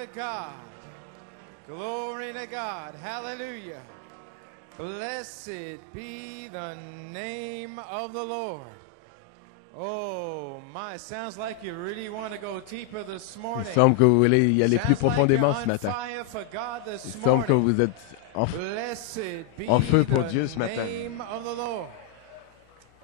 to God. Glory to God. Hallelujah. Blessed be the name of the Lord. Oh my, it sounds like you really want to go deeper this Il morning. semble que vous voulez y aller plus Sounds like profondément you're ce on matin. fire for God this Il semble que morning. vous êtes Blessed be en feu pour the Dieu ce matin. name of the Lord.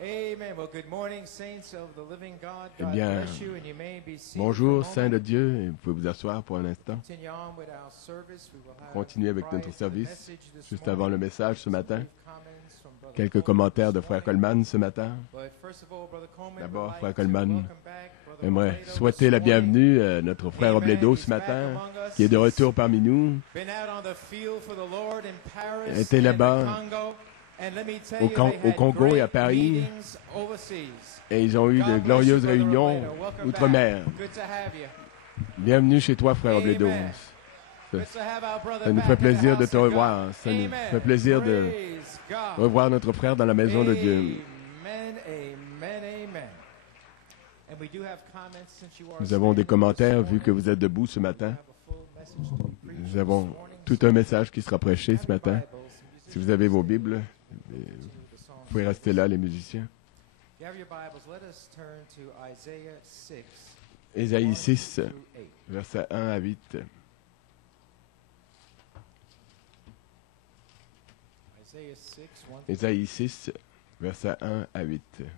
Amen. Well, good morning, saints of the living God. Eh God bien, bless you, and you may be seated bonjour, for a saints moment. de Dieu, et vous pouvez vous asseoir pour un instant. Continue on with our service. We will have Continuez avec prior notre to the service. message this Juste morning, avant le message ce matin, brief comments from Brother quelques Coleman commentaires de this Frère morning. Coleman ce matin. But first of all, Brother Coleman D'abord, would like Frère to Coleman welcome back Brother J'aimerais Robledo souhaiter this la morning. bienvenue à notre frère Robledo ce matin, qui est de retour parmi nous. Been out on the field for the Lord in Paris Il était and là-bas the Congo. And let me tell au you, they had Congo et à great Paris. meetings overseas. Et ils ont eu de God bless you, glorieuses Brother réunions Robledo. Welcome outre-mer. back. Good to have you. Bienvenue chez toi, frère Amen. Robledo. Good to have our brother Ça nous back fait in the plaisir de house te of revoir. God. Ça nous Amen. fait plaisir de Praise God. revoir notre frère dans la maison de Dieu. Amen, amen, amen. And we do have comments since you are Nous avons des standing commentaires this vu que morning. vous êtes debout ce We matin. have a full message to be preached Nous avons this morning. tout un message qui sera prêché ce matin. Bibles, Si vous avez vos Bibles, to vous the Psalm. pouvez rester là, les musiciens. If you have your Bibles, let us turn to Isaiah 6, Ésaïe 1 6, through 8. versets 1 à 8. Isaiah 6, 1 through 8. Ésaïe 6, versets 1 à 8. Praise God.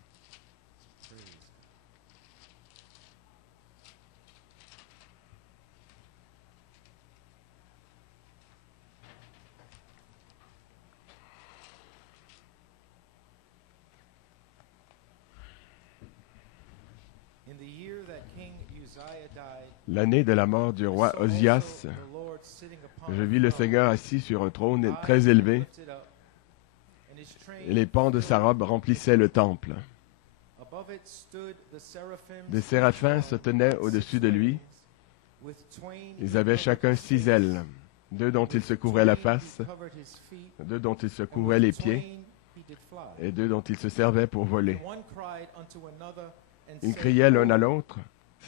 In the year that King Uzziah died, L'année de la mort du roi I saw also Osias, the Lord sitting upon je a vis le throne, Seigneur assis sur un trône high très and élevé, lifted up, and his train et les pans de sa robe remplissaient le temple. above it stood the seraphim, Des séraphins se tenaient au-dessus de lui. with twain Ils avaient chacun 6 ailes, 2 dont ils se couvraient la face, covered his feet, 2 dont ils se and couvraient les with pieds, twain he did fly. et 2 dont ils se servaient pour voler. And one cried unto another and Ils said, criaient l'un à l'autre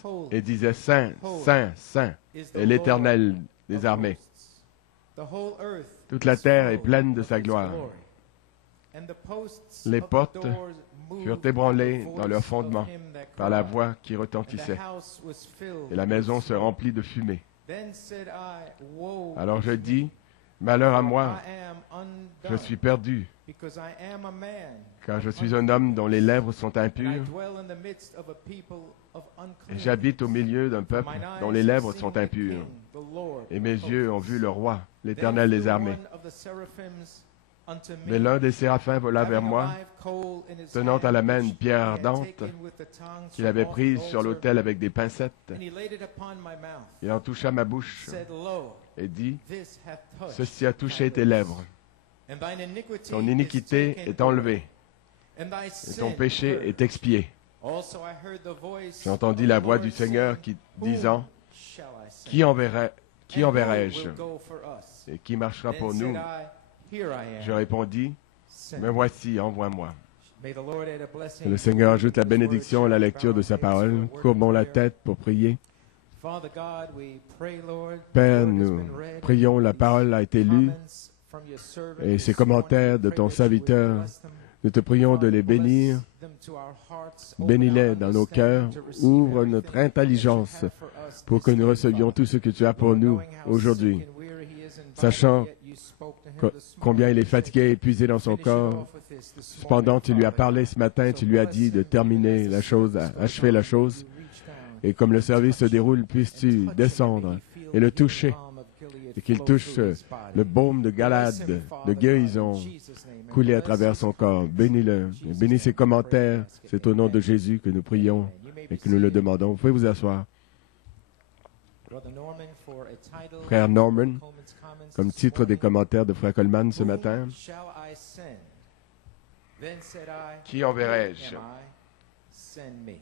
Holy et disaient « Saint, Saint, Saint is the est l'Éternel Lord des of armées. hosts. The whole earth Toute la is terre est full pleine de of sa his gloire. glory. And the posts Les of the portes doors moved furent at the ébranlées voice dans leur of fondement him that par la cried, voix qui and the retentissait, house was filled et la with maison se smoke. remplit de fumée. Then said I, Woe Alors je is me, dis, malheur à for moi, I am je undone, suis perdu, because I am a man car je of suis un homme dont les lèvres sont and I impures, dwell in the midst of a people of et uncleanness. j'habite au milieu d'un For peuple mine dont eyes les have lèvres seen sont the impures, King, the Lord et mes of yeux ont hosts. vu le roi, Then l'Éternel des flew armées. one of the seraphims unto me, Mais l'un des séraphins vola vers having a moi, live coal in his tenant à la hand, main which une pierre he had ardente taken with the tongs qu'il from avait off the prise sur altar, l'autel avec des pincettes. and he laid it upon my mouth, Il en toucha ma bouche said, Lo, et dit, this hath touched ceci a touché thy tes lips, lèvres. and thine iniquity Ton is iniquité taken est enlevée, away, and thy et ton sin péché purged. est expié. Also I heard the voice J'ai entendu of la the voix Lord du Seigneur saying, qui disant, Whom shall I send? qui And who enverrai-je will go for us? et qui marchera Then pour said nous? I, Here I Je am. répondis, Send me me. voici, envoie-moi. May the Lord add a blessing Que le to Seigneur the ajoute la reading of his bénédiction à word. la Shall we lecture bow de our sa heads for a parole. word of Courbons la prayer? tête pour prier. Father God, we pray, Lord, the Père, word has nous been read, prions, la these parole a été lue, comments from your servant et this ces commentaires morning, de we ton pray that you would serviteur, bless them. nous te prions de Father, les bless bénir. them to our hearts, open Bénis-les our dans nos cœurs, understanding to receive ouvre everything notre that you intelligence have for us pour this que nous day, recevions Father. tout ce que tu as pour Lord, nous knowing how aujourd'hui, sick and weary he is in body, sachant yet you spoke to him co- this combien morning. il est fatigué et épuisé dans son Finish it corps. off with this Cependant, morning, tu lui as Father parlé God. ce matin, So tu lui as bless dit him, de even terminer as la the chose, service goes achever on, la may chose. you reach down Et comme le service se touch déroule, him puisses-tu and touch him, descendre and may he feel et le the toucher, healing balm of Gilead et qu'il flow touche through his body. le baume de Bless Galade, him, de Father God, guérison, in Jesus' name, and couler à bless travers his son corps. comments. Bénis-le, In et Jesus' bénis name ses we pray and commentaires. ask it. C'est au nom de Amen. Jésus que nous prions Amen. You may be et que nous le seated. demandons. Vous pouvez vous asseoir. Brother Norman, for a title Frère of Norman, Coleman's comments comme this titre des morning, commentaires de Frère Coleman ce Whom matin, shall I send? Then said I, Qui enverrai-je? Here am I, send me.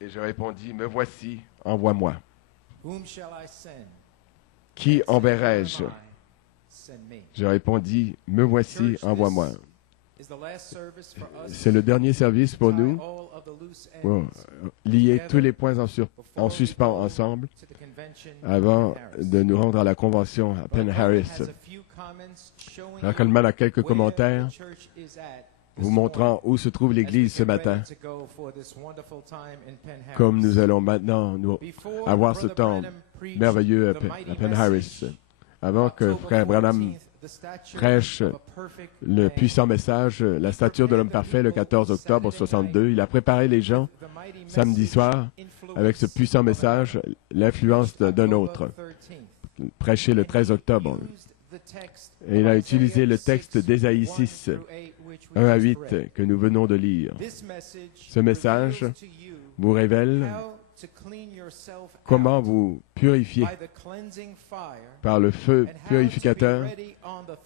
et je répondis, me voici, envoie-moi. Whom shall I send? Qui Then said, enverrai-je? Here am I, send me. Je répondis, me voici, Church, envoie-moi. C'est le dernier service pour nous, pour lier tous les points en suspens ensemble avant de nous rendre à la convention à Penn Harris. Frère Coleman a quelques commentaires vous montrant où se trouve l'Église ce matin, comme nous allons maintenant avoir ce temps merveilleux à Penn Harris. Avant que Frère Branham prêche le puissant message, la stature de l'homme parfait, le 14 octobre 62, il a préparé les gens samedi soir avec ce puissant message, l'influence d'un autre, prêché le 13 octobre. Et il a utilisé le texte d'Ésaïe 6, 1 à 8, que nous venons de lire. Ce message vous révèle comment vous purifier par le feu purificateur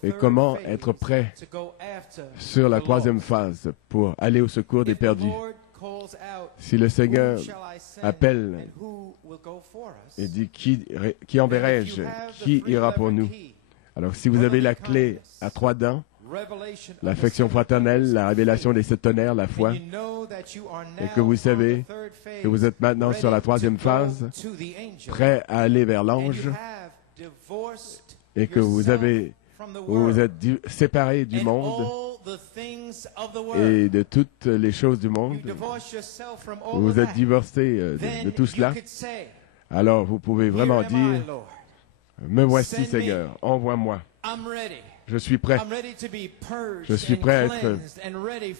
et comment être prêt sur la troisième phase pour aller au secours des perdus. Si le Seigneur appelle et dit qui enverrai-je, qui ira pour nous? Alors si vous avez la clé à 3 dents, l'affection fraternelle, la révélation des 7 tonnerres, la foi, et que vous savez que vous êtes maintenant sur la troisième phase, prêt à aller vers l'ange, et que vous êtes séparé du monde et de toutes les choses du monde, vous êtes divorcé de tout cela, alors vous pouvez vraiment dire, me voici Seigneur, envoie-moi. Je suis prêt. Je suis prêt à être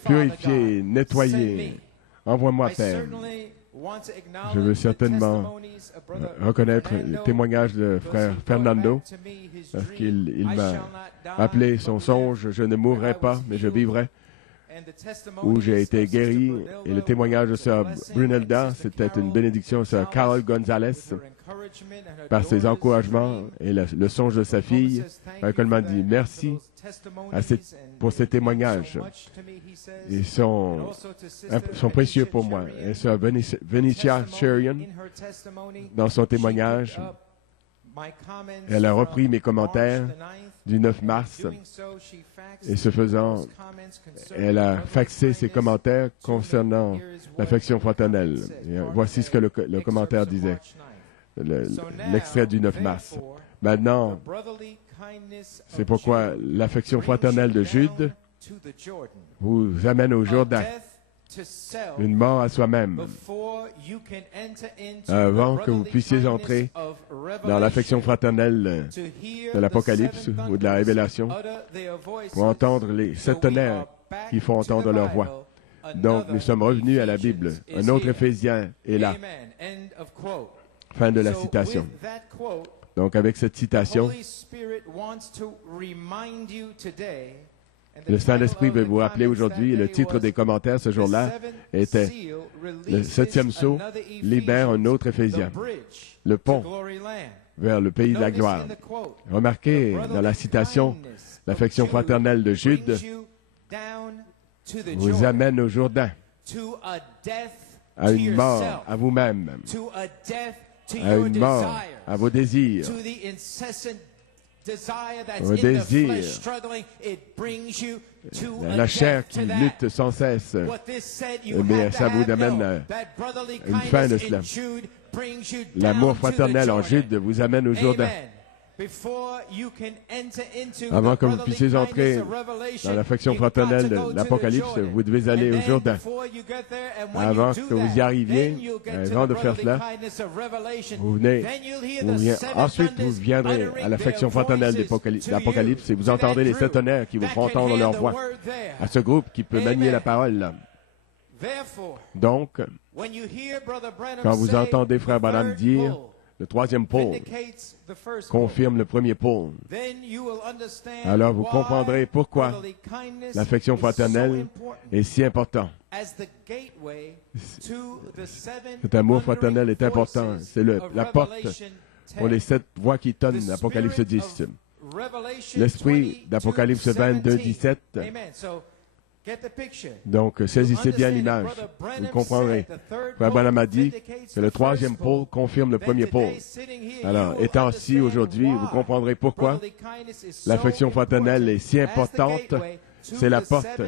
purifié, nettoyé. Envoie-moi, Père. Je veux certainement reconnaître le témoignage de frère Fernando, parce qu'il m'a appelé son songe, je ne mourrai pas, mais je vivrai, où j'ai été guéri. Et le témoignage de sœur Brunelda, c'était une bénédiction, sœur Carol Gonzalez, par ses encouragements et le songe de sa fille. Frère Coleman dit merci pour ces témoignages. Ils sont précieux pour moi. Et sœur Venicia Sherian, dans son témoignage, elle a repris mes commentaires du 9 mars et ce faisant, elle a faxé ses commentaires concernant l'affection fraternelle. Et voici ce que le commentaire disait, l'extrait du 9 mars. Maintenant, c'est pourquoi l'affection fraternelle de Jude vous amène au Jourdain, une mort à soi-même, avant que vous puissiez entrer dans l'affection fraternelle de l'Apocalypse ou de la Révélation, pour entendre les 7 tonnerres qui font entendre leur voix. Donc, nous sommes revenus à la Bible. Un autre Éphésien est là. Fin de la citation. Donc, avec cette citation, le Saint-Esprit veut vous rappeler aujourd'hui, et le titre des commentaires ce jour-là était « Le 7e sceau libère un autre Éphésien, le pont vers le pays de la gloire ». Remarquez dans la citation, l'affection fraternelle de Jude vous amène au Jourdain, à une mort à vous-même, à une mort à vos désirs, au désir, la chair qui lutte sans cesse, mais ça vous amène une fin de cela. L'amour fraternel en Jude vous amène au Jourdain. Avant que vous puissiez entrer dans l'affection fraternelle de l'Apocalypse, vous devez aller au Jourdain. Avant que vous y arriviez, avant de faire cela, ensuite vous viendrez à l'affection fraternelle de l'Apocalypse et vous entendrez les 7 tonnerres qui vous font entendre leur voix. À ce groupe qui peut manier la parole là. Donc, quand vous entendez Frère Branham dire le 3e pôle confirme le premier pôle, alors vous comprendrez pourquoi l'affection fraternelle est si importante. Cet amour fraternel est important. C'est la porte pour les 7 voix qui tonnent, Apocalypse 10. L'esprit d'Apocalypse 22, 17 Donc, saisissez bien l'image. Vous comprendrez. Frère Branham a dit que le troisième pôle confirme le premier pôle. Alors, étant assis aujourd'hui, vous comprendrez pourquoi l'affection fraternelle est si importante. C'est la porte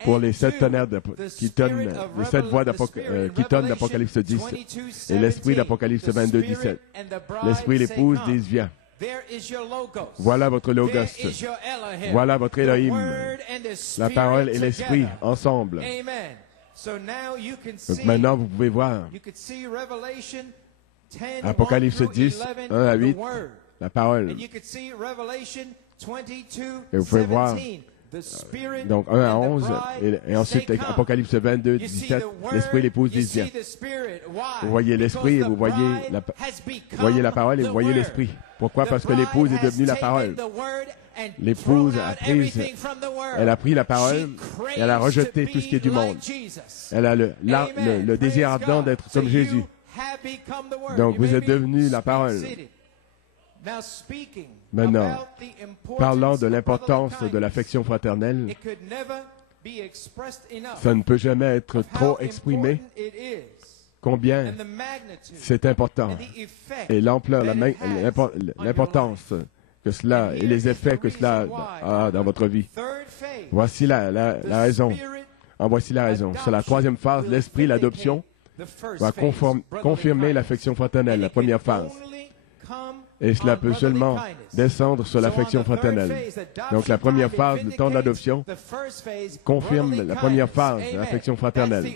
pour les 7 tonnerres qui tonnent, les 7 voix qui tonnent d'Apocalypse 10 et l'esprit d'Apocalypse 22, 17. L'esprit l'épouse dit viens. Voilà votre logos. Voilà votre Elohim. La parole et l'esprit ensemble. Donc maintenant, vous pouvez voir Apocalypse 10, 1 à 8, la parole. Et vous pouvez voir donc 1 à 11, et ensuite Apocalypse 22, 17, l'esprit l'épouse dit viens. Vous voyez l'esprit et vous voyez la parole et vous voyez l'esprit. Pourquoi? Parce que l'épouse est devenue la parole. L'épouse elle a pris la parole et elle a rejeté tout ce qui est du monde. Elle a le désir ardent d'être comme Jésus. Donc vous êtes devenu la parole. Maintenant, parlant de l'importance de l'affection fraternelle, ça ne peut jamais être trop exprimé combien c'est important et l'ampleur, l'importance que cela et les effets que cela a dans votre vie. Voici la raison. En voici la raison. C'est la troisième phase, l'esprit, l'adoption, va confirmer l'affection fraternelle, la première phase. Et cela peut seulement descendre sur l'affection fraternelle. Donc la première phase, le temps d'adoption, confirme la première phase de l'affection fraternelle.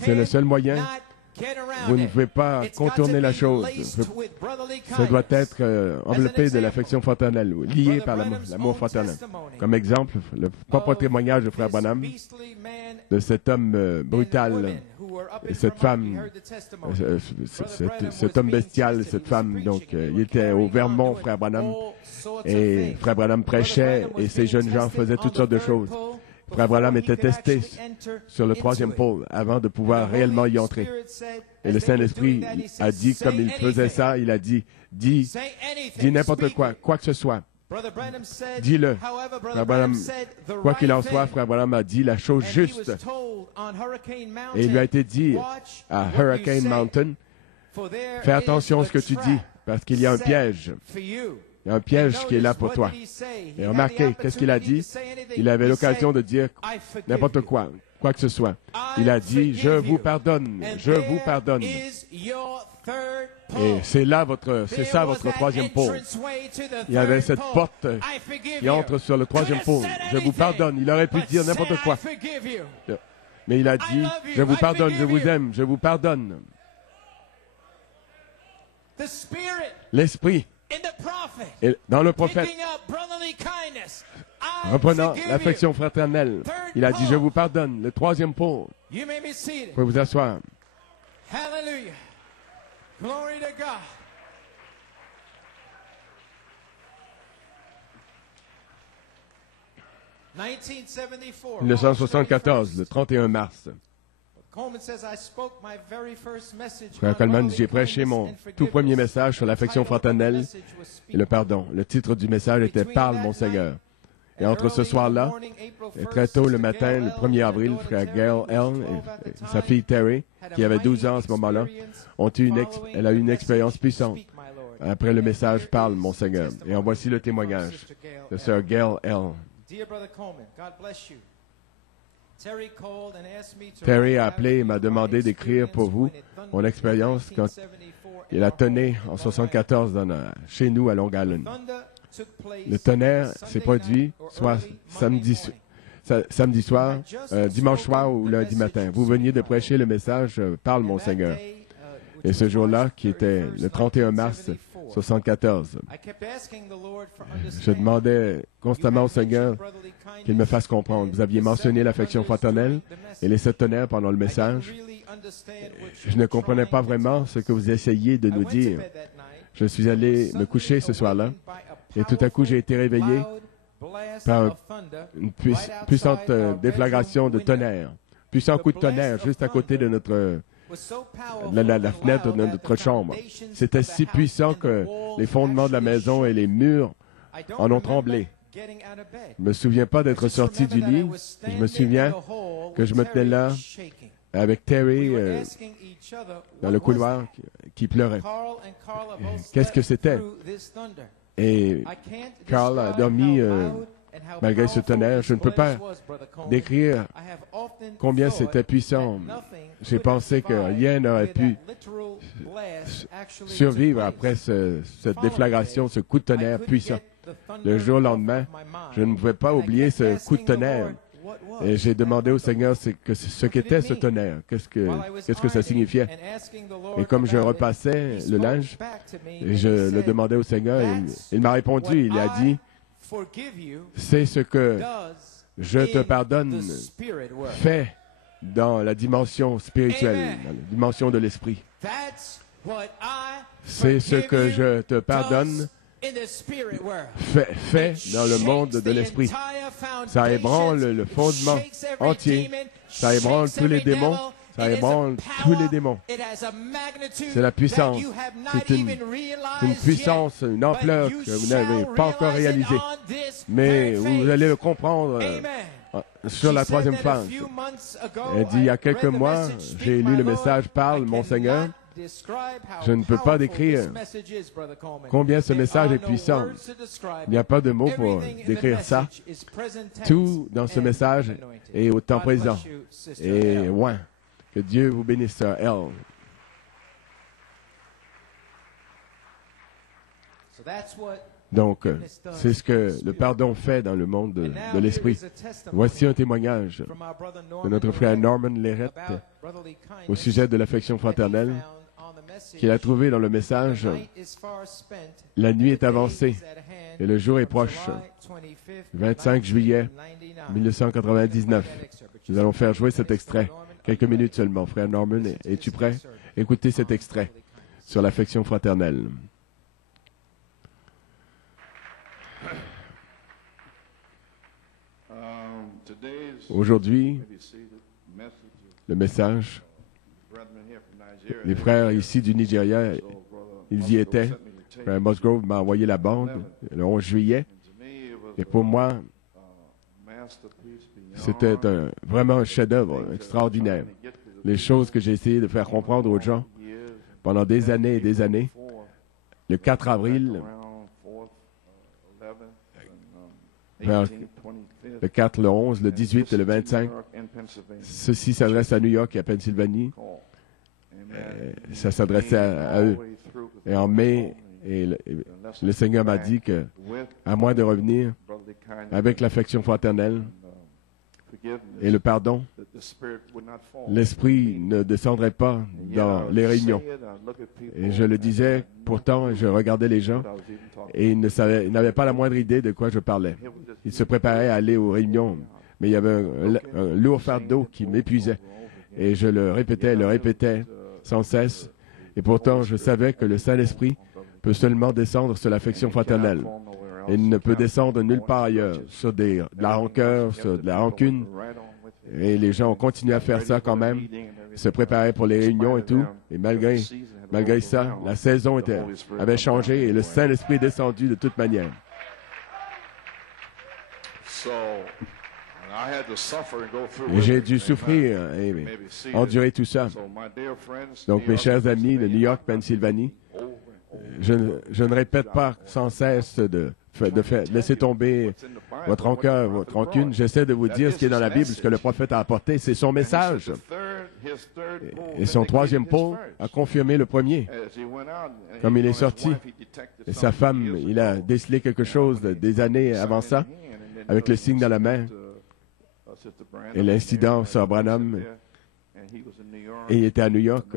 C'est le seul moyen. Vous ne pouvez pas contourner la chose. Ça doit être enveloppé de l'affection fraternelle, lié par l'amour fraternel. Comme exemple, le propre témoignage de Frère Branham, de cet homme brutal, et cette femme, cet homme bestial, cette femme, donc il était au Vermont, Frère Branham, et Frère Branham prêchait, et ces jeunes gens faisaient toutes sortes de choses. Frère Branham était testé sur le troisième pôle avant de pouvoir réellement y entrer. Et le Saint-Esprit a dit, comme il faisait ça, il a dit, dis n'importe quoi, quoi que ce soit. Dis-le. Frère Branham, quoi qu'il en soit, Frère Branham a dit la chose juste. Et il lui a été dit à Hurricane Mountain, fais attention à ce que tu dis, parce qu'il y a un piège. Il y a un piège qui est là pour toi. Et remarquez, qu'est-ce qu'il a dit? Il avait l'occasion de dire n'importe quoi, quoi que ce soit. Il a dit, je vous pardonne, je vous pardonne. Et c'est ça votre troisième pôle. Il y avait cette porte qui entre sur le troisième pôle. Je vous pardonne. Il aurait pu dire n'importe quoi. Mais il a dit, je vous pardonne, je vous aime, je vous pardonne. L'Esprit, dans le prophète, reprenant l'affection fraternelle, il a dit, je vous pardonne. Le troisième pôle. Vous pouvez vous asseoir. Hallelujah. Glory to God. « 1974, le 31 mars. Frère Coleman dit, j'ai prêché mon tout premier message sur l'affection fraternelle et le pardon. Le titre du message était « Parle, mon Seigneur ». Et entre ce soir-là, et très tôt le matin, le 1er avril, Frère Gail L. et sa fille Terry, qui avait 12 ans à ce moment-là, elle a eu une expérience puissante. Après le message « Parle, mon Seigneur ». Et en voici le témoignage de Sœur Gail L. Terry a appelé et m'a demandé d'écrire pour vous mon expérience quand il a tonné en 1974 chez nous à Long Island. Le tonnerre s'est produit soit samedi soir, dimanche soir ou lundi matin. Vous veniez de prêcher le message « Parle, mon Seigneur ». Et ce jour-là, qui était le 31 mars 1974, je demandais constamment au Seigneur qu'il me fasse comprendre. Vous aviez mentionné l'affection fraternelle et les 7 tonnerres pendant le message. Je ne comprenais pas vraiment ce que vous essayiez de nous dire. Je suis allé me coucher ce soir-là et tout à coup j'ai été réveillé par une puissante déflagration de tonnerre, puissant coup de tonnerre juste à côté de la fenêtre de notre chambre. C'était si puissant que les fondements de la maison et les murs en ont tremblé. Je ne me souviens pas d'être sorti du lit. Je me souviens que je me tenais là avec Terry dans le couloir qui pleurait. Qu'est-ce que c'était? Et Carl a dormi malgré ce tonnerre. Je ne peux pas décrire combien c'était puissant. J'ai pensé que rien n'aurait pu survivre après cette déflagration, ce coup de tonnerre puissant. Le jour au lendemain, je ne pouvais pas oublier ce coup de tonnerre. Et j'ai demandé au Seigneur ce qu'était ce tonnerre, qu'est-ce que ça signifiait. Et comme je repassais le linge, et je le demandais au Seigneur, il m'a répondu, il a dit, c'est ce que je te pardonne, fais dans la dimension spirituelle, dans la dimension de l'esprit. C'est ce que je te pardonne, fait dans le monde de l'esprit. Ça ébranle le fondement entier. Ça ébranle tous les démons. Ça ébranle tous les démons. C'est la puissance. C'est une puissance, une ampleur que vous n'avez pas encore réalisée. Mais vous allez le comprendre sur la troisième phase. Elle dit, il y a quelques mois, j'ai lu le message « Parle, mon Seigneur ». Je ne peux pas décrire combien ce message est puissant. Il n'y a pas de mots pour décrire ça. Tout dans ce message est au temps présent et loin. Que Dieu vous bénisse, elle. Donc, c'est ce que le pardon fait dans le monde de l'esprit. Voici un témoignage de notre frère Norman Lérette au sujet de l'affection fraternelle qu'il a trouvé dans le message « La nuit est avancée et le jour est proche ». 25 juillet 1999. Nous allons faire jouer cet extrait. Quelques minutes seulement. Frère Norman, es-tu prêt? Écoutez cet extrait sur l'affection fraternelle. Aujourd'hui, le message, les frères ici du Nigeria, ils y étaient. Frère Musgrove m'a envoyé la bande le 11 juillet. Et pour moi, c'était vraiment un chef-d'œuvre extraordinaire. Les choses que j'ai essayé de faire comprendre aux gens pendant des années et des années. Le 4 avril, le 4, le 11, le 18 et le 25, ceci s'adresse à New York et à Pennsylvanie. Ça s'adressait à eux. Et en mai, le Seigneur m'a dit que, à moins de revenir avec l'affection fraternelle et le pardon, l'Esprit ne descendrait pas dans les réunions. Et je le disais, pourtant, je regardais les gens et ils n'avaient pas la moindre idée de quoi je parlais. Ils se préparaient à aller aux réunions, mais il y avait un lourd fardeau qui m'épuisait. Et je le répétais sans cesse. Et pourtant, je savais que le Saint-Esprit peut seulement descendre sur l'affection fraternelle. Il ne peut descendre nulle part ailleurs, sur de la rancœur, sur de la rancune. Et les gens ont continué à faire ça quand même, se préparaient pour les réunions et tout. Et malgré ça, la saison avait changé et le Saint-Esprit est descendu de toute manière. Et j'ai dû souffrir et endurer tout ça. Donc, mes chers amis de New York, Pennsylvanie, je ne répète pas sans cesse de laisser tomber votre rancœur, votre rancune. J'essaie de vous dire ce qui est dans la Bible, ce que le prophète a apporté. C'est son message. Et son troisième pôle a confirmé le premier. Comme il est sorti, et sa femme, il a décelé quelque chose des années avant ça, avec le signe dans la main. Et l'incident, Sir Branham, et il était à New York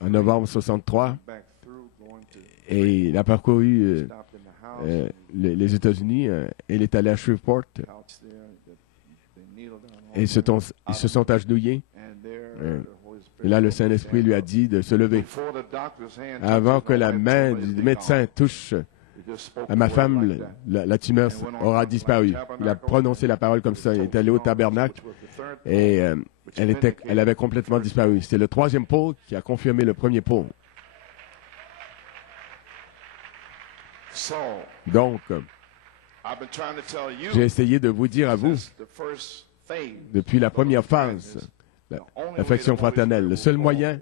en novembre 63. Et il a parcouru les États-Unis et il est allé à Shreveport. Et ils se sont agenouillés. Et là, le Saint-Esprit lui a dit de se lever. Avant que la main du médecin touche à ma femme, la tumeur aura disparu. Il a prononcé la parole comme ça. Il est allé au tabernacle et elle avait complètement disparu. C'est le troisième pôle qui a confirmé le premier pôle. Donc, J'ai essayé de vous dire à vous, depuis la première phase, l'affection fraternelle, le seul moyen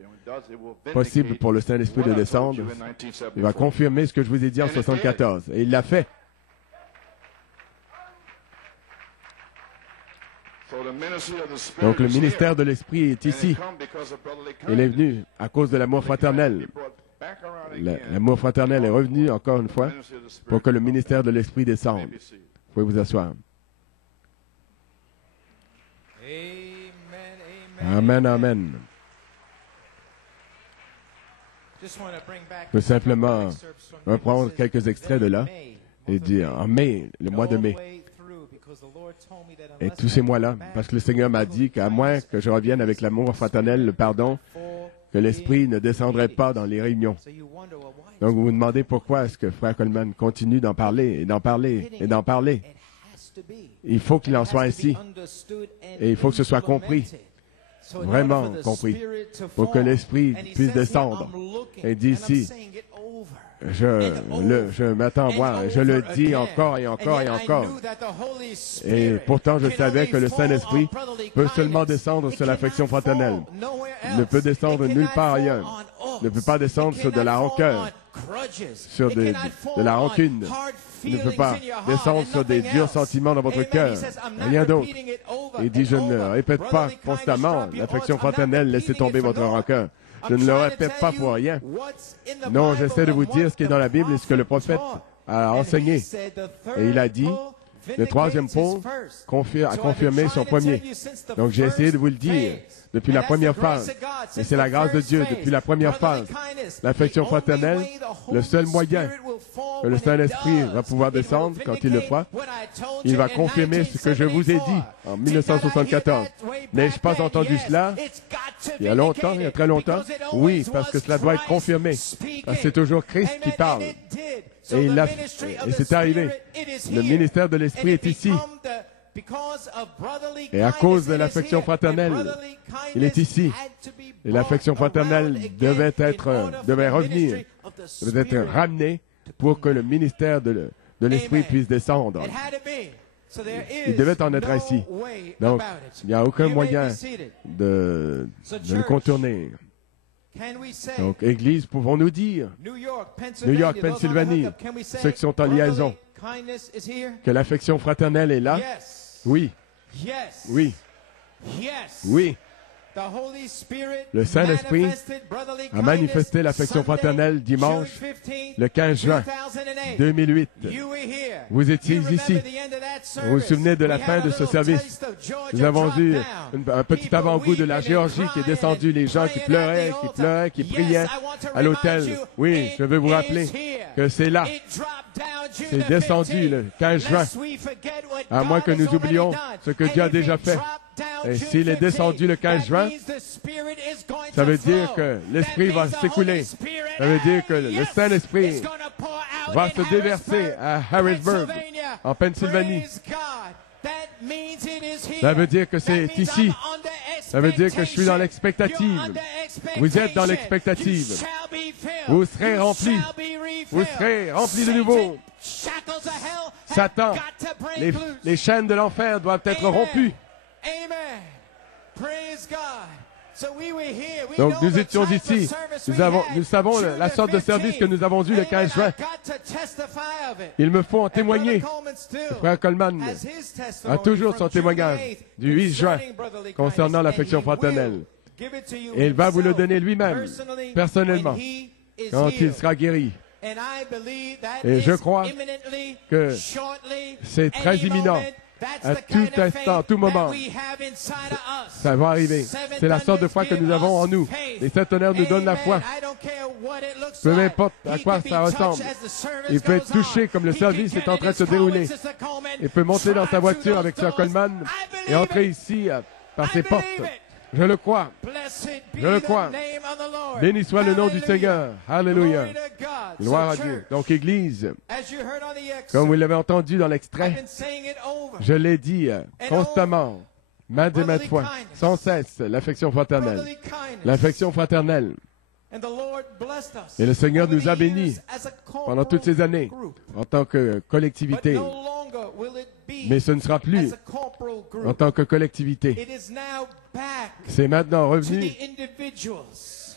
possible pour le Saint-Esprit de descendre, il va confirmer ce que je vous ai dit en 1974. Et il l'a fait. Donc le ministère de l'Esprit est ici. Il est venu à cause de l'amour fraternel. L'amour fraternel est revenu encore une fois pour que le ministère de l'Esprit descende. Vous pouvez vous asseoir. Amen, amen. Je veux simplement reprendre quelques extraits de là et dire en mai, le mois de mai, et tous ces mois-là, parce que le Seigneur m'a dit qu'à moins que je revienne avec l'amour fraternel, le pardon, que l'Esprit ne descendrait pas dans les réunions. Donc vous vous demandez pourquoi est-ce que Frère Coleman continue d'en parler et d'en parler et d'en parler. Il faut qu'il en soit ainsi et il faut que ce soit compris. Vraiment compris, pour que l'Esprit puisse descendre. Et d'ici, je m'attends à voir, et je le dis encore et encore et encore. Et pourtant, je savais que le Saint-Esprit peut seulement descendre sur l'affection fraternelle. Il ne peut descendre nulle part ailleurs. Il ne peut pas descendre sur de la rancœur, sur de la rancune. Il ne peut pas descendre sur des durs sentiments dans votre cœur. Rien d'autre. Il dit, je ne répète pas constamment l'affection fraternelle, laissez tomber votre rancœur. Je ne le répète pas pour rien. Non, j'essaie de vous dire ce qui est dans la Bible et ce que le prophète a enseigné. Et il a dit, le troisième pôle a confirmé son premier. Donc j'ai essayé de vous le dire depuis la première phase. Et c'est la grâce de Dieu depuis la première phase. L'affection fraternelle, le seul moyen que le Saint-Esprit va pouvoir descendre quand il le fera, il va confirmer ce que je vous ai dit en 1974. N'ai-je pas entendu cela il y a longtemps, il y a très longtemps? Oui, parce que cela doit être confirmé. Parce que c'est toujours Christ qui parle. Et c'est arrivé. Le ministère de l'Esprit est ici. Et à cause de l'affection fraternelle, il est ici. Et l'affection fraternelle devait revenir, devait être ramenée pour que le ministère de l'Esprit puisse descendre. Il devait en être ainsi. Donc, il n'y a aucun moyen de le contourner. Donc, Église, pouvons-nous dire, New York, Pennsylvanie, ceux qui sont en liaison, que l'affection fraternelle est là? Oui. Oui. Oui. Le Saint-Esprit a manifesté l'affection fraternelle dimanche, le 15 juin 2008. Vous étiez ici. Vous vous souvenez de la fin de ce service? Nous avons eu un petit avant-goût de la Géorgie qui est descendu, les gens qui pleuraient, qui priaient à l'autel. Oui, je veux vous rappeler que c'est là. C'est descendu le 15 juin. À moins que nous oublions ce que Dieu a déjà fait. Et s'il est descendu le 15 juin, ça veut dire que l'Esprit va s'écouler. Ça veut dire que le Saint-Esprit va se déverser à Harrisburg, en Pennsylvanie. Ça veut dire que c'est ici. Ça veut dire que je suis dans l'expectative. Vous êtes dans l'expectative. Vous serez remplis. Vous serez remplis de nouveau. Satan, les chaînes de l'enfer doivent être rompues. Donc nous étions ici. Nous savons la sorte de service que nous avons eu le 15 juin. Il me faut en témoigner. Le frère Coleman a toujours son témoignage du 8 juin concernant l'affection fraternelle. Et il va vous le donner lui-même, personnellement, quand il sera guéri. Et je crois que c'est très imminent. À tout instant, à tout moment, ça va arriver. C'est la sorte de foi que nous avons en nous. Et cet honneur nous donne la foi. Peu importe à quoi ça ressemble. Il peut être touché comme le service est en train de se dérouler. Il peut monter dans sa voiture avec Sir Coleman et entrer ici par ses portes. Je le crois. Je le crois. Béni soit le nom du Seigneur. Alléluia. Gloire à Dieu. Donc, Église, comme vous l'avez entendu dans l'extrait, je l'ai dit constamment, maintes et maintes fois, sans cesse, l'affection fraternelle. L'affection fraternelle. Et le Seigneur nous a bénis pendant toutes ces années en tant que collectivité. Mais ce ne sera plus en tant que collectivité. C'est maintenant revenu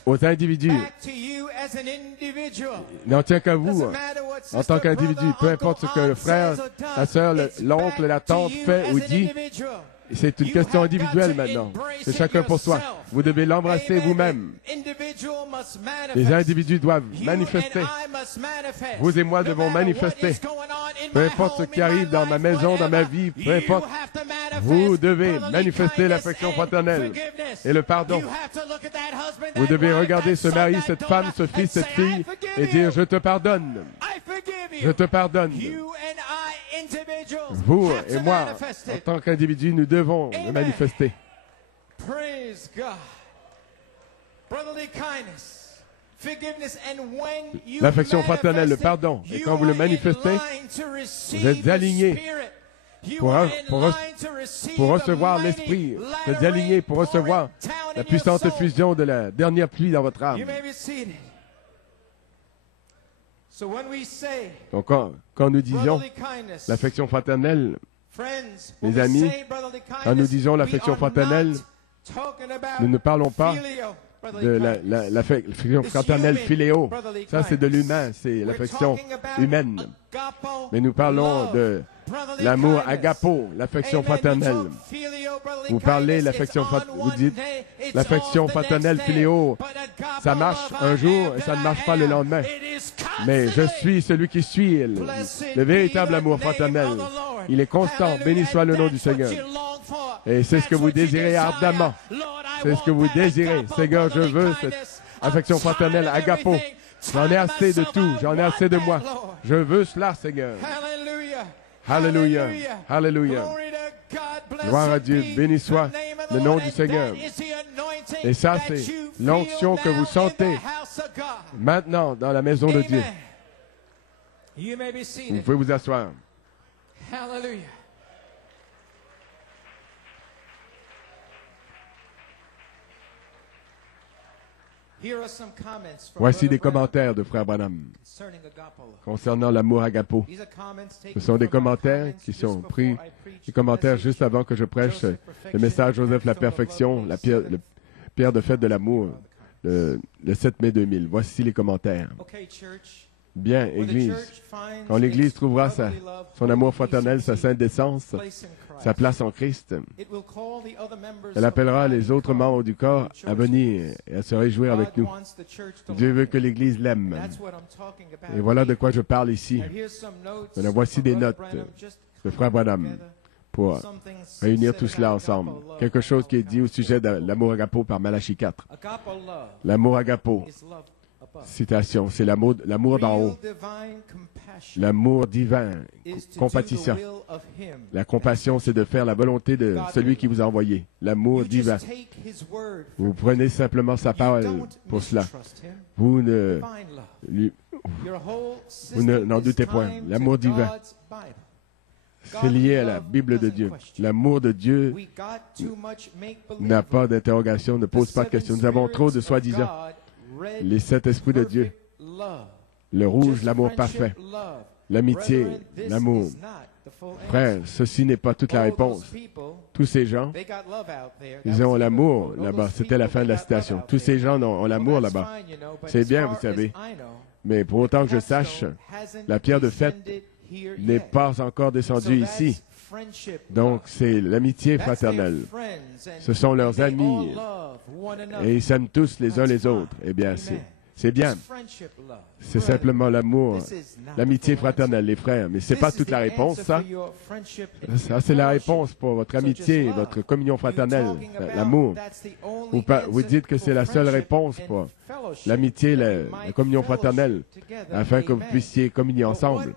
aux individus. Il n'en tient qu'à vous, en tant qu'individu. Peu importe ce que le frère, la sœur, l'oncle, la tante fait ou dit, c'est une question individuelle maintenant. C'est chacun pour soi. Vous devez l'embrasser vous-même. Les individus doivent manifester. Vous et moi devons manifester. Peu importe ce qui arrive dans ma maison, dans ma vie, peu importe, vous devez manifester l'affection fraternelle et le pardon. Vous devez regarder ce mari, cette femme, ce fils, cette fille et dire « Je te pardonne. Je te pardonne. » Vous et moi, en tant qu'individus, nous devons le manifester. L'affection fraternelle, le pardon. Et quand vous le manifestez, vous êtes alignés pour recevoir l'Esprit. Vous êtes alignés pour recevoir la puissante fusion de la dernière pluie dans votre âme. Donc, quand nous disions l'affection fraternelle, les amis, quand nous disons l'affection fraternelle, nous ne parlons pas de l'affection fraternelle philéo. Ça, c'est de l'humain, c'est l'affection humaine. Mais nous parlons de l'amour agapo, l'affection fraternelle. Vous parlez l'affection fraternelle, vous dites l'affection fraternelle philéo, ça marche un jour et ça ne marche pas le lendemain. Mais je suis celui qui suis le véritable amour fraternel. Il est constant. Béni soit le nom du Seigneur. Et c'est ce que vous désirez ardemment. C'est ce que vous désirez. Seigneur, je veux cette affection fraternelle agapo. J'en ai assez de tout. J'en ai assez de moi. Je veux cela, Seigneur. Alléluia. Alléluia. Gloire à Dieu. Béni soit le nom du Seigneur. Et ça, c'est l'onction que vous sentez maintenant dans la maison de Dieu. Vous pouvez vous asseoir. Hallelujah. Voici des commentaires de Frère Branham concernant l'amour agapo. Ce sont des commentaires qui sont pris, des commentaires juste avant que je prêche le message Joseph la perfection, la pierre de fête de l'amour, le 7 mai 2000. Voici les commentaires. Bien, Église, quand l'Église trouvera son amour fraternel, sa sainte décence, sa place en Christ, elle appellera les autres membres du corps à venir et à se réjouir avec nous. Dieu veut que l'Église l'aime. Et voilà de quoi je parle ici. Maintenant, voici des notes de Frère Branham pour réunir tout cela ensemble. Quelque chose qui est dit au sujet de l'amour agapo par Malachie 4. L'amour agapo. Citation, c'est l'amour d'en haut. L'amour divin, compatissant. La compassion, c'est de faire la volonté de celui qui vous a envoyé. L'amour divin. Vous prenez simplement sa parole pour cela. Vous n'en doutez point. L'amour divin. C'est lié à la Bible de Dieu. L'amour de Dieu n'a pas d'interrogation, ne pose pas de question. Nous avons trop de soi-disant. Les 7 esprits de Dieu, le rouge, l'amour parfait, l'amitié, l'amour. Frère, ceci n'est pas toute la réponse. Tous ces gens, ils ont l'amour là-bas. C'était la fin de la citation. Tous ces gens ont l'amour là-bas. C'est bien, vous savez. Mais pour autant que je sache, la pierre de fête n'est pas encore descendue ici. Donc, c'est l'amitié fraternelle. Ce sont leurs amis. Et ils s'aiment tous les uns les autres. Eh bien, c'est bien. C'est simplement l'amour, l'amitié fraternelle, les frères. Mais ce n'est pas toute la réponse, ça. Ça, c'est la réponse pour votre amitié, votre communion fraternelle, l'amour. Vous dites que c'est la seule réponse pour l'amitié, la communion fraternelle, afin que vous puissiez communier ensemble.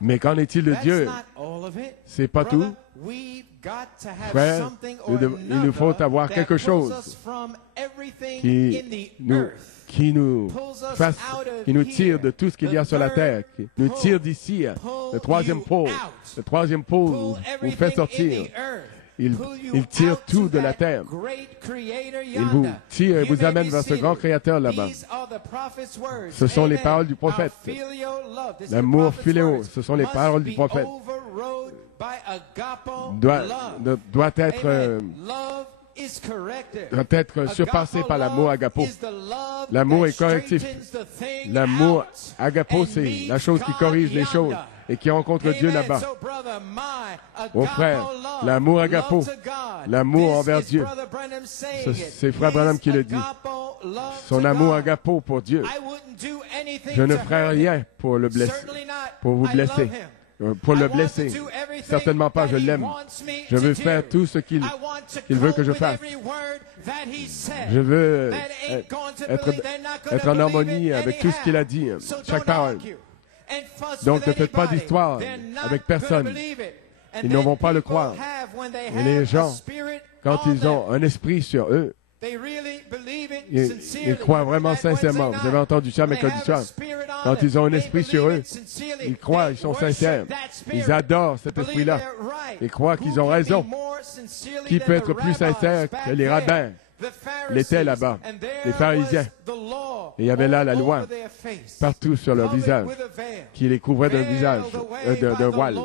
Mais qu'en est-il de Dieu? C'est pas tout. Frère, il nous faut avoir quelque chose qui nous tire de tout ce qu'il y a sur la terre, qui nous tire d'ici, le troisième pôle vous fait sortir. Il tire tout de la terre. Il vous tire et vous amène vers ce grand Créateur là-bas. Ce sont les paroles du prophète. L'amour philéo, ce sont les paroles du prophète. doit être surpassé par l'amour agapo. L'amour est correctif. L'amour agapo, c'est la chose qui corrige les choses et qui rencontre Dieu là-bas. Mon frère, l'amour agapo, l'amour envers Dieu, c'est Frère Branham qui le dit. Son amour agapo pour Dieu. Je ne ferai rien pour le blesser, pour vous blesser. Pour le blesser. Certainement pas, je l'aime. Je veux faire tout ce qu'il veut que je fasse. Je veux être en harmonie avec tout ce qu'il a dit, chaque parole. Donc ne faites pas d'histoire avec personne. Ils ne vont pas le croire. Et les gens, quand ils ont un esprit sur eux, ils croient vraiment sincèrement. Vous avez entendu ça mercredi soir. Quand ils ont un esprit sur eux, ils croient, ils sont sincères. Ils adorent cet esprit-là. Ils croient qu'ils ont raison. Qui peut être plus sincère que les rabbins l'étaient là-bas, les pharisiens. Et il y avait là la loi partout sur leur visage, qui les couvrait d'un visage, d'un voile.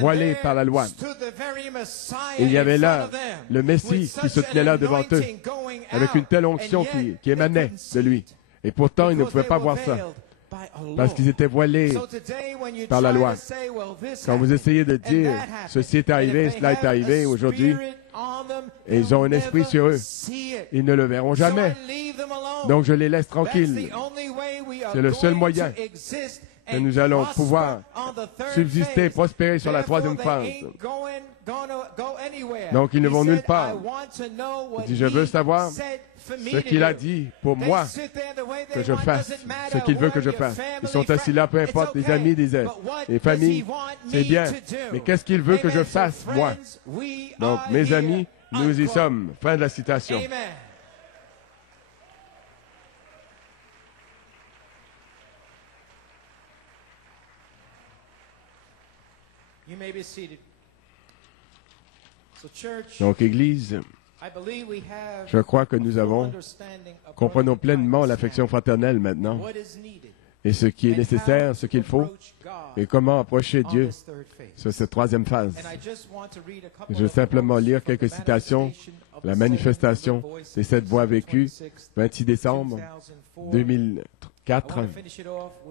Voilés par la loi. Et il y avait là le Messie qui se tenait là devant eux, avec une telle onction qui émanait de lui. Et pourtant, ils ne pouvaient pas voir ça, parce qu'ils étaient voilés par la loi. Quand vous essayez de dire, ceci est arrivé, cela est arrivé aujourd'hui, et ils ont un esprit sur eux, ils ne le verront jamais. Donc je les laisse tranquilles. C'est le seul moyen que nous allons pouvoir subsister, prospérer sur la troisième phase. Donc, ils ne vont nulle part. Il dit, je veux savoir ce qu'il a dit pour moi que je fasse, ce qu'il veut que je fasse. Ils sont assis là, peu importe, les amis, les familles, c'est bien. Mais qu'est-ce qu'il veut que je fasse, moi? Donc, mes amis, nous y sommes. Fin de la citation. Donc, Église, je crois que nous comprenons pleinement l'affection fraternelle maintenant, et ce qui est nécessaire, ce qu'il faut, et comment approcher Dieu sur cette troisième phase. Je veux simplement lire quelques citations. La manifestation des 7 voix vécues, 26 décembre 2004.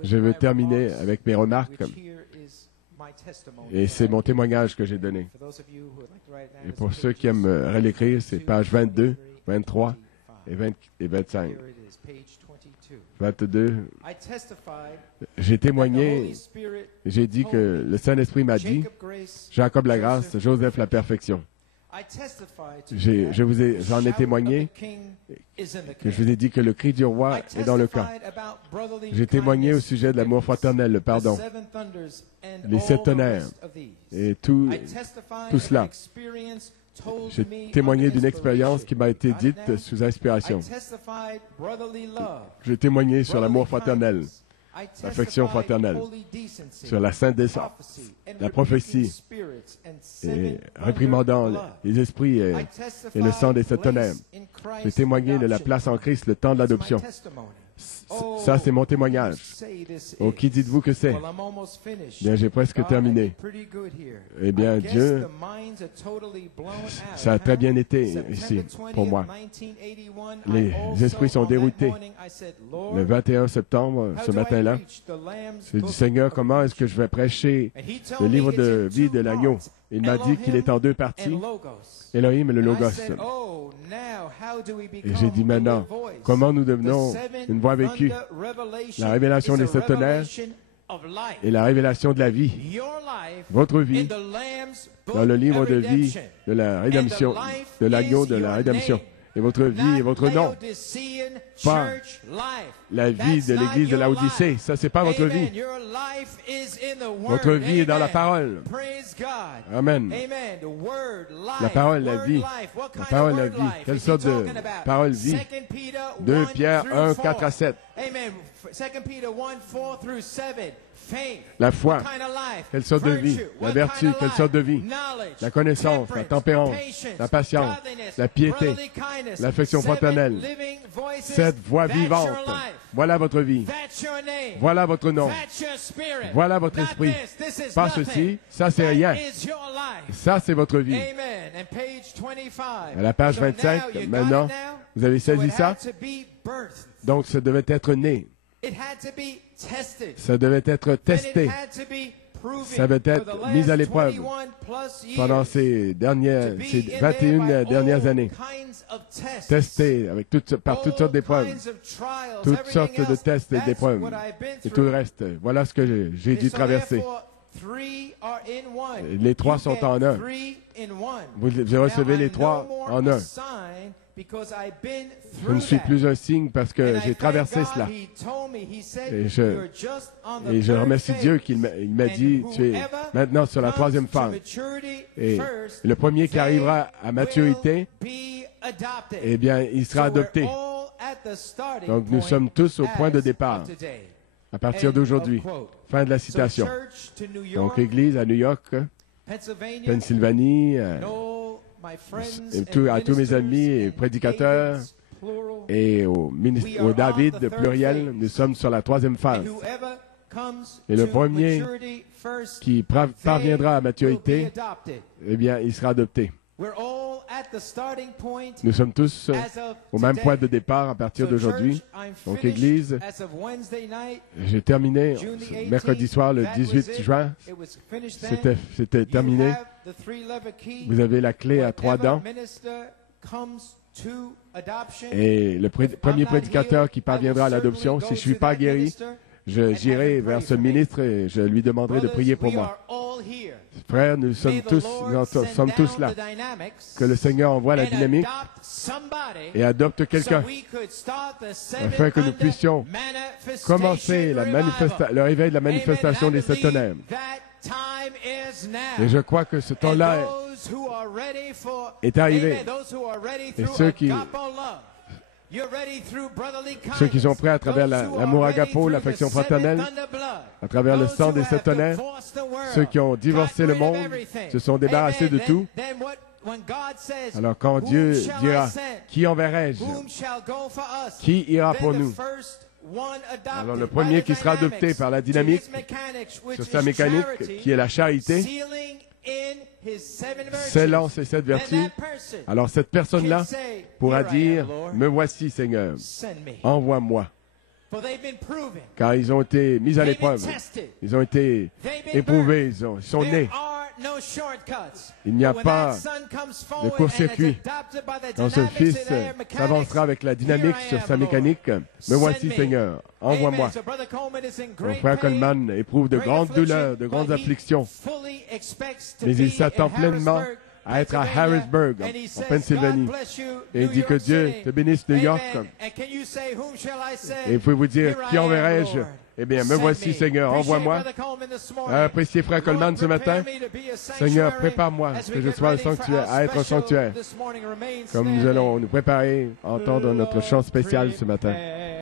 Je veux terminer avec mes remarques. Et c'est mon témoignage que j'ai donné. Et pour ceux qui aiment réécrire, c'est pages 22, 23 et 25. 22. J'ai témoigné, j'ai dit que le Saint-Esprit m'a dit, Jacob la grâce, Joseph la perfection. J'en ai témoigné, que je vous ai dit que le cri du roi est dans le camp. J'ai témoigné au sujet de l'amour fraternel, le pardon, les 7 tonnerres et tout cela. J'ai témoigné d'une expérience qui m'a été dite sous inspiration. J'ai témoigné sur l'amour fraternel, l'affection fraternelle, sur la sainte décence, la prophétie, et réprimandant les esprits et le sang des 7 tonnerres. J'ai témoigné de la place en Christ, le temps de l'adoption. Ça, c'est mon témoignage. Oh, qui dites-vous que c'est? Bien, j'ai presque terminé. Eh bien, Dieu, ça a très bien été ici, pour moi. Les esprits sont déroutés. Le 21 septembre, ce matin-là, j'ai dit, Seigneur, comment est-ce que je vais prêcher le livre de vie de l'agneau? Il m'a dit qu'il est en 2 parties, Elohim et le Logos. Et j'ai dit maintenant, comment nous devenons une voix vécue? La révélation des 7 tonnerres et la révélation de la vie. Votre vie dans le livre de vie de la rédemption, de l'agneau de la rédemption. Et votre vie et votre nom. Pas la vie de l'église de Laodicée. Ça, c'est pas votre vie. Votre vie est dans la parole. Amen. La parole, la vie. La parole, la vie. Quelle sorte de parole, vie? 2 Pierre 1, 4 à 7. La foi, quelle sorte de vie? La vertu, quelle sorte de vie? La connaissance, la tempérance, la patience, la piété, l'affection fraternelle. Cette voix vivante, voilà votre vie. Voilà votre nom. Voilà votre esprit. Pas ceci, ça c'est rien. Ça c'est votre vie. À la page 25, maintenant, vous avez saisi ça? Donc ça devait être né. Ça devait être testé. Ça devait être mis à l'épreuve pendant ces 21 dernières années. Testé avec par toutes sortes d'épreuves. Toutes sortes de tests et d'épreuves. Et tout le reste. Voilà ce que j'ai dû traverser. Les trois sont en un. Vous recevez les trois en un. Je ne suis plus un signe parce que j'ai traversé cela. Et je remercie Dieu qu'il m'a dit, tu es maintenant sur la troisième phase. Et le premier qui arrivera à maturité, eh bien, il sera adopté. Donc, nous sommes tous au point de départ à partir d'aujourd'hui. Fin de la citation. Donc, Église à New York, Pennsylvanie, à tous mes amis et prédicateurs et au David pluriel, nous sommes sur la troisième phase. Et le premier qui parviendra à maturité, eh bien, il sera adopté. Nous sommes tous au même point de départ à partir d'aujourd'hui. Donc, Église, j'ai terminé mercredi soir, le 18 juin. C'était terminé. Vous avez la clé à 3 dents. Et le premier prédicateur qui parviendra à l'adoption, si je ne suis pas guéri, j'irai vers ce ministre et je lui demanderai de prier pour moi. Frères, nous sommes tous là. Que le Seigneur envoie la dynamique et adopte quelqu'un afin que nous puissions commencer le réveil de la manifestation des sept ténèbres. Et je crois que ce temps-là est arrivé. Et ceux qui sont prêts à travers l'amour agapo, l'affection fraternelle, à travers le sang des sept tonnerres, ceux qui ont divorcé le monde, se sont débarrassés de tout. Alors quand Dieu dira, qui enverrai-je? Qui ira pour nous? Alors le premier qui sera adopté par la dynamique, sur sa mécanique, qui est la charité, scellant ces sept vertus, alors cette personne-là pourra dire, me voici Seigneur, envoie-moi. Car ils ont été mis à l'épreuve, ils ont été éprouvés, ils sont nés. Il n'y a pas de court-circuit. Quand ce fils s'avancera avec la dynamique sur sa mécanique, me voici Seigneur, envoie-moi. Mon frère Coleman éprouve de grandes douleurs, de grandes afflictions, mais il s'attend pleinement à être à Harrisburg, en Pennsylvanie. Et il dit que Dieu te bénisse New York. Et vous pouvez vous dire, qui enverrai-je? Eh bien, me voici, Seigneur, envoie-moi. Appréciez frère Coleman ce matin. Seigneur, prépare-moi que je sois à être un sanctuaire. Comme nous allons nous préparer à entendre notre chant spécial ce matin.